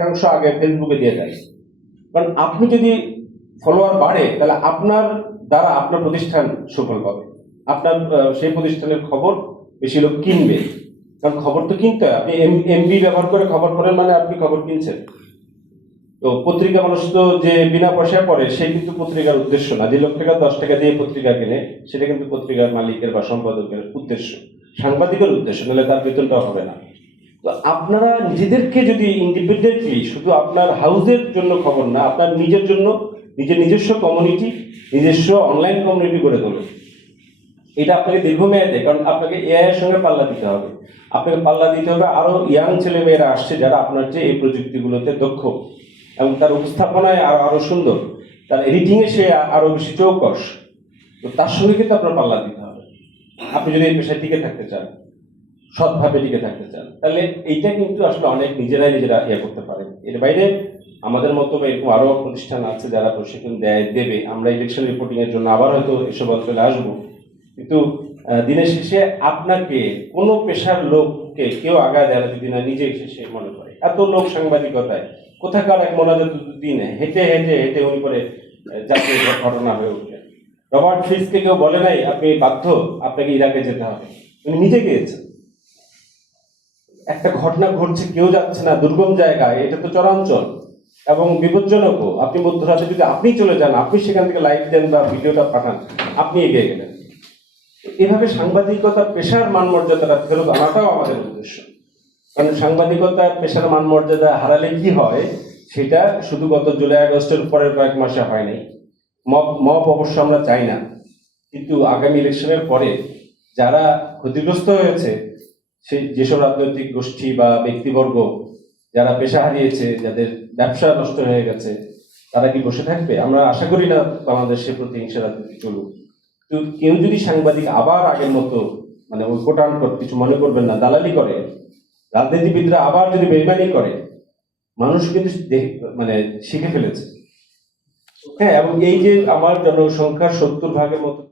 শতাংশ আগে ফেসবুকে দিয়ে দেয়। কারণ আপনি যদি ফলোয়ার বাড়ে, তাহলে আপনার দ্বারা আপনার প্রতিষ্ঠান সফল পাবে আপনার সেই প্রতিষ্ঠানের খবর বেশি লোক কিনবে। কারণ খবর তো কিনতে হয়। আপনি এম, এমবি ব্যবহার করে খবর পড়েন মানে আপনি খবর কিনছেন। তো পত্রিকা মানুষ তো যে বিনা পয়সায় পড়ে, সে কিন্তু পত্রিকার উদ্দেশ্য না। যে লোক টাকা দশ টাকা দিয়ে পত্রিকা কেনে, সেটা কিন্তু পত্রিকার মালিকের বা সম্পাদকের উদ্দেশ্য। সাংবাদিকের উদ্দেশ্য, নাহলে তার বেতনটাও হবে না। তো আপনারা নিজেদেরকে যদি ইন্ডিপেন্ডেন্টলি শুধু আপনার হাউসের জন্য খবর না, আপনার নিজের জন্য, নিজের নিজস্ব কমিউনিটি নিজস্ব অনলাইন কমিউনিটি গড়ে তোলেন। এটা আপনাকে দীর্ঘমেয়াদে, কারণ আপনাকে এআই এর সঙ্গে পাল্লা দিতে হবে। আপনাকে পাল্লা দিতে হবে আরও ইয়াং ছেলে মেয়েরা আসছে যারা আপনার চেয়ে এই প্রযুক্তিগুলোতে দক্ষ এবং তার উপস্থাপনায় আরও আরও সুন্দর। তার এডিটিংয়ে সে আরও বেশি চৌকস। তো তার সঙ্গে কিন্তু আপনার পাল্লা দিতে হবে। আপনি যদি এই পেশায় টিকে থাকতে চান। সৎভাবে টিকে থাকতে চান। তাহলে এইটা কিন্তু আসলে অনেক নিজেরাই নিজেরা ইয়ে করতে পারে। এর বাইরে আমাদের মতো বা এরকম আরও প্রতিষ্ঠান আছে যারা প্রশিক্ষণ দেয়, দেবে। আমরা ইলেকশন রিপোর্টিং এর জন্য আবার হয়তো এসব অঞ্চলে আসব। কিন্তু দিনের শেষে আপনাকে কোনো পেশার লোককে কেউ আগায় দেয় যদি না নিজে শেষে মনে করে। এত লোক সাংবাদিকতায়। কোথাকার এক মোনাজাত দিনে হেঁটে হেঁটে হেঁটে উনি করে জাতীয় ঘটনা হয়ে উঠলেন রবার্ট ফিসকে কেউ বলে নাই, আপনি বাধ্য, আপনাকে ইরাকে যেতে হবে। উনি নিজে গিয়েছেন। একটা ঘটনা ঘটছে, কেউ যাচ্ছে না, দুর্গম জায়গায়, এটা তো চরাঞ্চল। এবং বিপজ্জনকও, আপনি মধ্যরাতে যদি আপনি চলে যান, আপনি সেখান থেকে লাইভ দেন বা ভিডিওটা পাঠান, আপনি এগিয়ে গেলেন। এভাবে সাংবাদিকতার পেশার মান মর্যাদাটা ফেরত আনাটাও আমাদের উদ্দেশ্য। কারণ সাংবাদিকতার পেশার মান মর্যাদা হারালে কি হয়, সেটা শুধু গত জুলাই আগস্টের পরের কয়েক মাসে হয়নি। মব মব অবশ্য আমরা চাই না। কিন্তু আগামী ইলেকশনের পরে যারা ক্ষতিগ্রস্ত হয়েছে সেই যেসব রাজনৈতিক গোষ্ঠী বা ব্যক্তিবর্গ যারা পেশা হারিয়েছে, যাদের ব্যবসা নষ্ট হয়ে গেছে, তারা কি বসে থাকবে? আমরা আশা করি না বাংলাদেশে প্রতিহিংসা রাজনীতি চলুক। তো কেউ যদি সাংবাদিক আবার আগের মতো মানে কোটান কিছু মনে করবেন না, দালালি করে, রাজনীতিবিদরা আবার যদি বেইমানি করে, মানুষ কিন্তু মানে শিখে ফেলেছে। হ্যাঁ এবং এই যে আমার জনসংখ্যার সত্তর ভাগের মতো